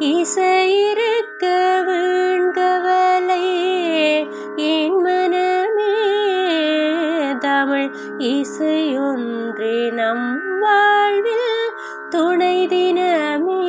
இசையிருக்க வீண்கவலை என் மனமே. தமிழ் இசையொன்றே நம் வாழ்வில் துணை தினமே.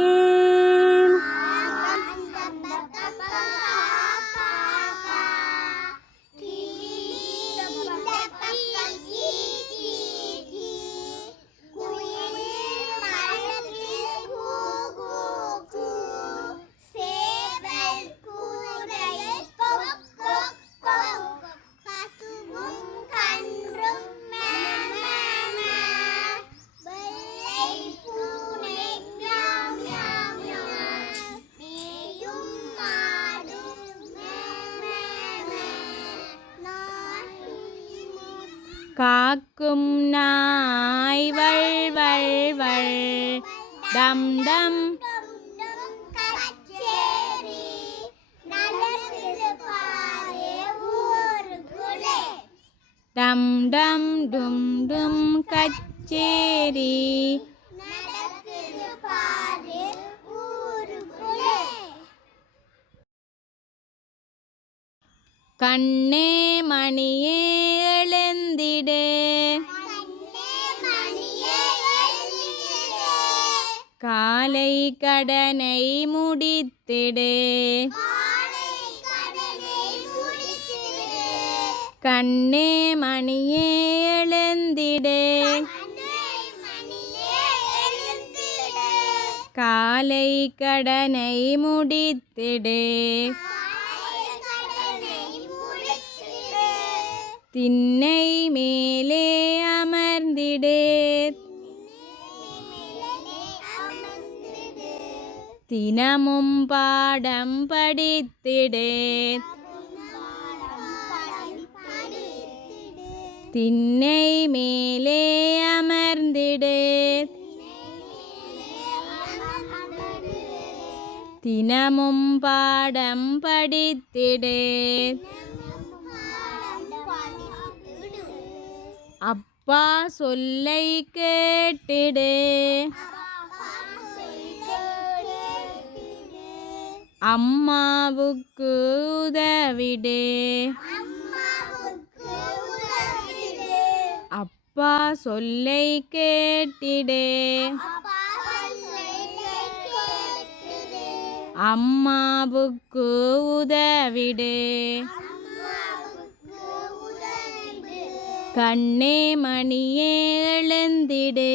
காக்கும் நாய் வள் வள் வள் டம் டம் டம் டம் டும் டும் கச்சேரி. கண்ணே மணியே எழுந்திடு, காலை கடனை முடித்திடு. கண்ணே மணியே எழுந்திடு, காலை கடனை முடித்திடு. திண்ணை மேலே அமர்ந்திடு, தினமும் பாடம் படித்திடு. திண்ணை மேலே அமர்ந்திடு, தினமும் பாடம் படித்திடு. அப்பா சொல்லை கேட்டிடு, அம்மாவுக்கு உதவிடு. அப்பா சொல்லை கேட்டிடு, அம்மாவுக்கு உதவிடு. கண்ணே மணியே எழுந்திடு,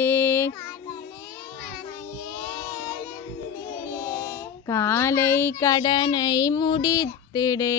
காலை கடனை முடித்திடு.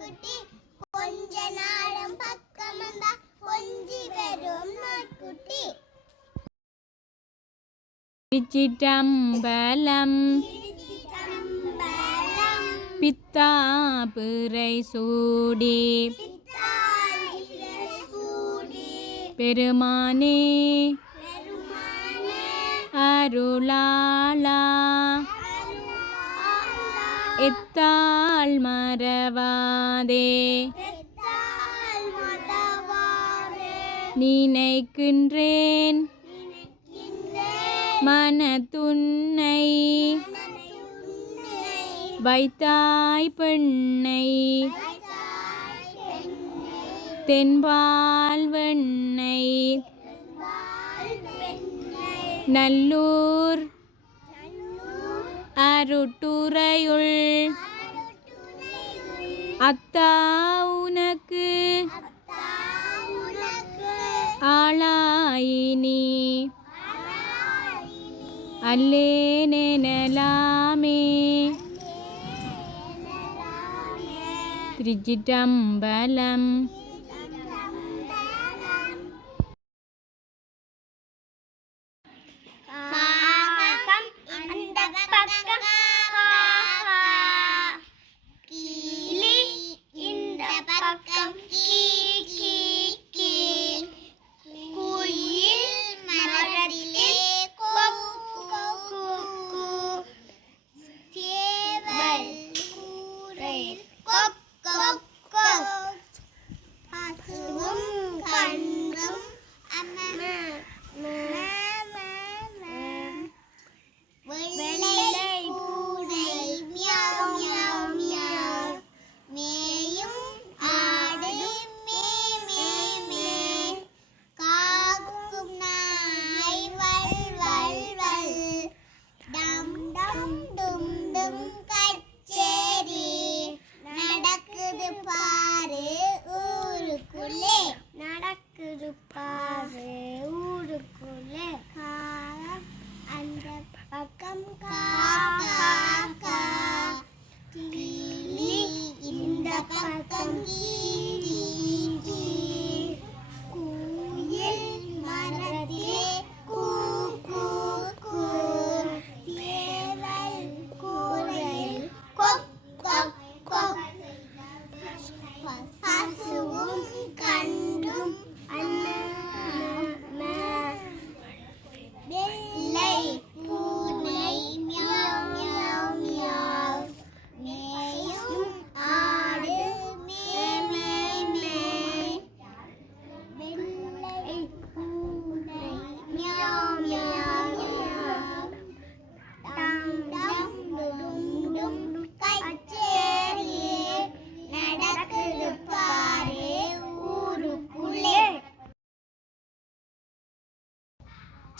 நாய்க்குட்டி கொஞ்ச நாளும் பக்கம் வந்தா கொஞ்சி வரும் நாய்க்குட்டி. திருச்சிற்றம்பலம். பித்தா பிறை சூடி பெருமானே அருளாளா எத்தால் மறவாதே நினைக்கின்றேன் மனத்துன்னை வைத்தாய் பெண்ணை தென்பால் வெண்ணை நல்லூர் அருட்டுறையுள் அத்தா உனக்கு ஆளாயினி அல்லேனெனலாமே. திருச்சிற்றம்பலம்.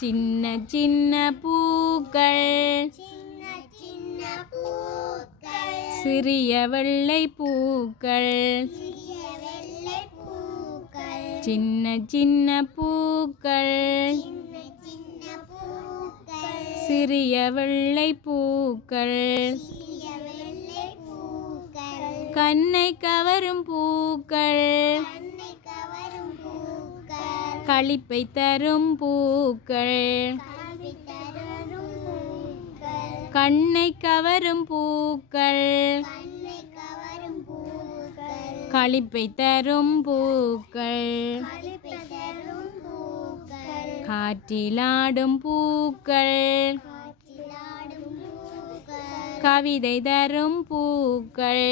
சின்ன சின்ன பூக்கள் சிறிய வெள்ளை பூக்கள் சின்ன சின்ன பூக்கள் சிறிய வெள்ளை பூக்கள் கண்ணை கவரும் பூக்கள் களிப்பை தரும் பூக்கள் கண்ணை கவரும் பூக்கள் களிப்பை தரும் பூக்கள் காற்றிலாடும் பூக்கள் கவிதை தரும் பூக்கள்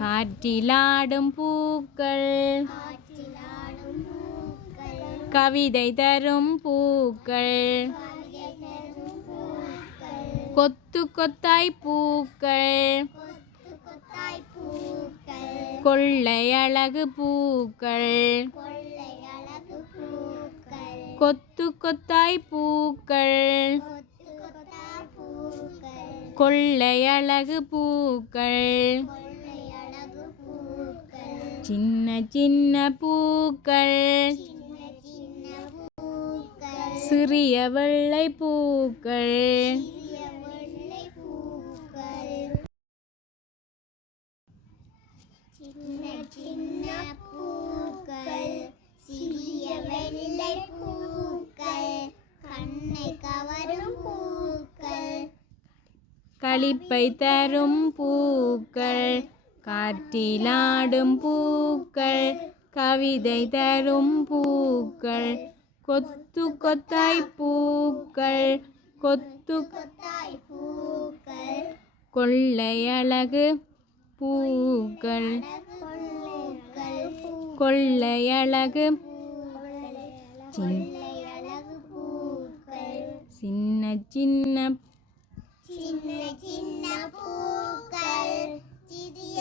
காற்றிலாடும் பூக்கள் கவிதை தரும் பூக்கள் கொத்து கொத்தாய் பூக்கள் கொள்ளை அழகு பூக்கள் கொத்து கொத்தாய் பூக்கள் கொள்ளை அழகு பூக்கள் சின்ன சின்ன பூக்கள் சிறிய வெள்ளை பூக்கள் சின்ன சின்ன பூக்கள் சிறிய வெள்ளை பூக்கள் கண்ணை கவரும் பூக்கள் களிப்பை தரும் பூக்கள் காற்றிலாடும் பூக்கள் கவிதை தரும் பூக்கள் கொத்து கொத்தாய் பூக்கள் கொத்து கொத்தாய் பூக்கள் கொள்ளையழகு பூக்கள் பூக்கள் கொள்ளையழகு அழகு பூக்கள் சின்ன சின்ன சின்ன சின்ன பூக்கள் சிறிய